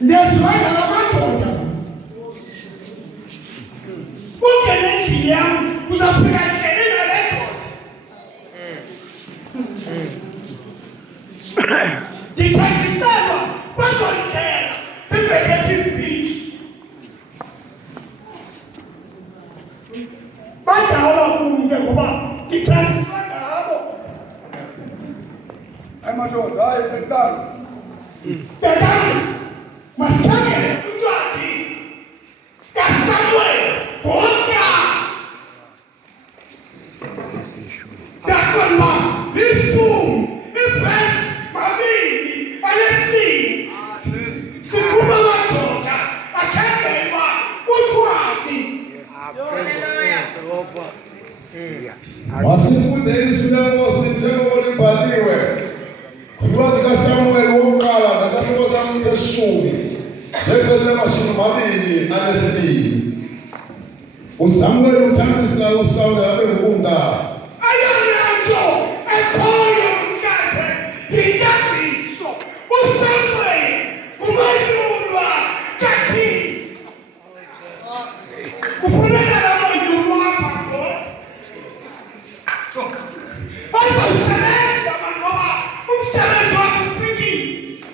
nezwaya lamadoda ungenendlini yami uzafika hleli nale doda ndithengiselwa kwezondlela zivegetivi badala kumke ngoba ndithengiswa ngabo amadoda hayi betani Dadam, masakere uncwadi kaSamuel Bhota dakhona iphumi ibhesi mabili alesini sikhuma madoda athengela uncwadi Wasifunde izwi lenkosi njengoba libhaliwe kuncwadi kaSamuel wokuqala ngasahloko zami zeshumi ngevesi lamashumi 22. uSamuel uthambisa uSawuli abe ngumkakhe. ayona nto ekhoyo mhlawumbe yinkambiso uSamuel kumanyulwa kathini kufuneka lamanyulwa apha ayibasebenza ngoba umsebenzi wakhe ufikile.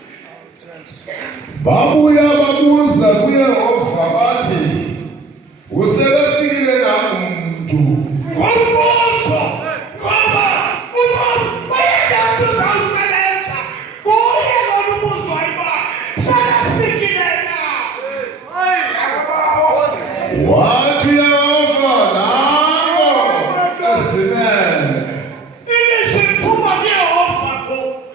Babuya babuza kuYehova bathi uselefikile na umuntu. Ngombuzo ngoba umuntu oyedwa uzawusebenza kuye lolu muntu ayiba selefikile na. Wathi uYehova nako esimele. Ilizwi liphuma kuYehova ngoku.